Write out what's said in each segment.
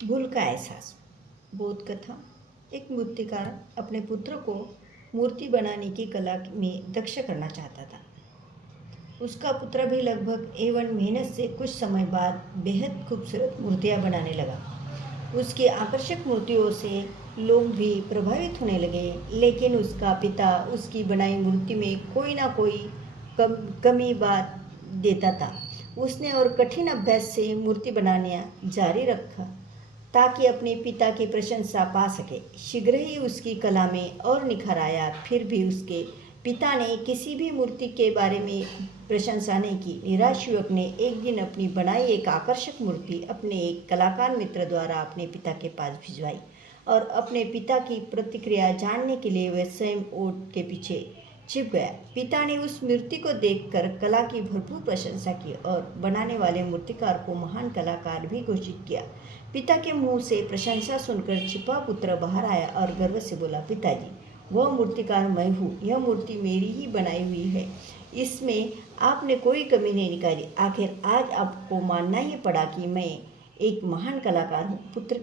भूल का एहसास। बोध कथा। एक मूर्तिकार अपने पुत्र को मूर्ति बनाने की कला में दक्ष करना चाहता था। उसका पुत्र भी लगभग A1 मेहनत से कुछ समय बाद बेहद खूबसूरत मूर्तियां बनाने लगा। उसकी आकर्षक मूर्तियों से लोग भी प्रभावित होने लगे, लेकिन उसका पिता उसकी बनाई मूर्ति में कोई ना कोई कमी बात देता था। उसने और कठिन अभ्यास से मूर्ति बनाना जारी रखा ताकि अपने पिता की प्रशंसा पा सके। शीघ्र ही उसकी कला में और निखार आया। फिर भी उसके पिता ने किसी भी मूर्ति के बारे में प्रशंसा नहीं की। निराश युवक ने एक दिन अपनी बनाई एक आकर्षक मूर्ति अपने एक कलाकार मित्र द्वारा अपने पिता के पास भिजवाई और अपने पिता की प्रतिक्रिया जानने के लिए वह स्वयं ओट के पीछे छिप गया। पिता ने उस मूर्ति को देखकर कला की भरपूर प्रशंसा की और बनाने वाले मूर्तिकार को महान कलाकार भी घोषित किया। पिता के मुंह से प्रशंसा सुनकर छिपा पुत्र बाहर आया और गर्व से बोला, पिताजी, वह मूर्तिकार मैं हूँ। यह मूर्ति मेरी ही बनाई हुई है। इसमें आपने कोई कमी नहीं निकाली। आखिर आज आपको मानना ही पड़ा कि मैं एक महान कलाकार हूँ। पुत्र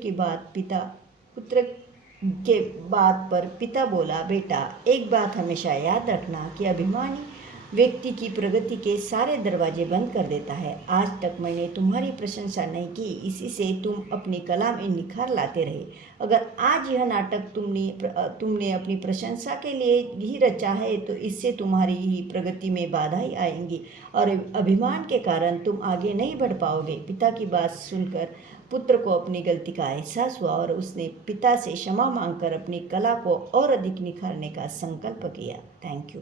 के बात पर पिता बोला, बेटा, एक बात हमेशा याद रखना कि अभिमानी व्यक्ति की प्रगति के सारे दरवाजे बंद कर देता है। आज तक मैंने तुम्हारी प्रशंसा नहीं की, इसी से तुम अपनी कला में निखार लाते रहे। अगर आज यह नाटक तुमने अपनी प्रशंसा के लिए ही रचा है तो इससे तुम्हारी ही प्रगति में बाधाएं आएंगी और अभिमान के कारण तुम आगे नहीं बढ़ पाओगे। पिता की बात सुनकर पुत्र को अपनी गलती का एहसास हुआ और उसने पिता से क्षमा मांगकर अपनी कला को और अधिक निखारने का संकल्प किया। Thank you.